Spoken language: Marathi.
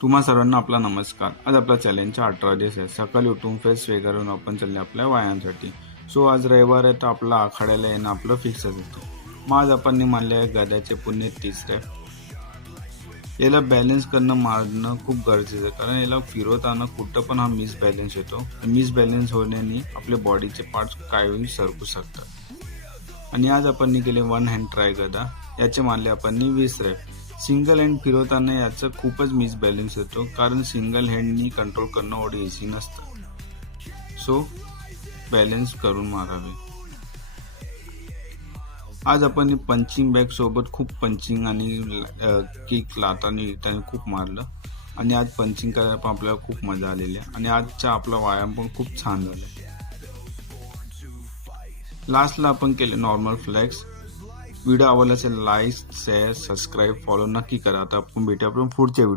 तुम्हा सर्वांना आपला नमस्कार. आज आपला चॅलेंजचा 18 दिवस आहे. सकाळी उठून फ्रेश वगैरे करून आपण चालले आपल्या व्यायामासाठी. सो आज रविवार आहे तर आपला आखाड्याला येणं आपलं फिक्सच होतं. मग आज आपण मानले आहे गद्याचे पुण्य 30 स्टेप. याला बॅलन्स करणं मारणं खूप गरजेचं आहे, कारण याला फिरवताना कुठं पण हा मिस बॅलन्स येतो. मिस बॅलन्स होण्याने आपल्या बॉडीचे पार्ट्स काही सरकू शकतात. आणि आज आपण केले 1 हँड ट्राय गदा. याचे मानले आपण 20 रॅप. सिंगल हँड फिरवताना याचं खूपच मिसबॅलन्स येतो, कारण सिंगल हँडनी कंट्रोल करणं एवढं इझी नसतं. सो बॅलन्स करून मारावे. आज आपण पंचिंग बॅग सोबत खूप पंचिंग आणि किक लातानी खूप मारलं. आणि आज पंचिंग करायला पण आपल्याला खूप मजा आलेली आहे. आणि आजचा आपला व्यायाम पण खूप छान झाला. लास्टला आपण केले नॉर्मल फ्लेक्स. व्हिडिओ आवडला असेल लाईक, शेअर, सबस्क्राईब, फॉलो नक्की करा. आता आपण भेटूया आपण पुढच्या व्हिडिओ.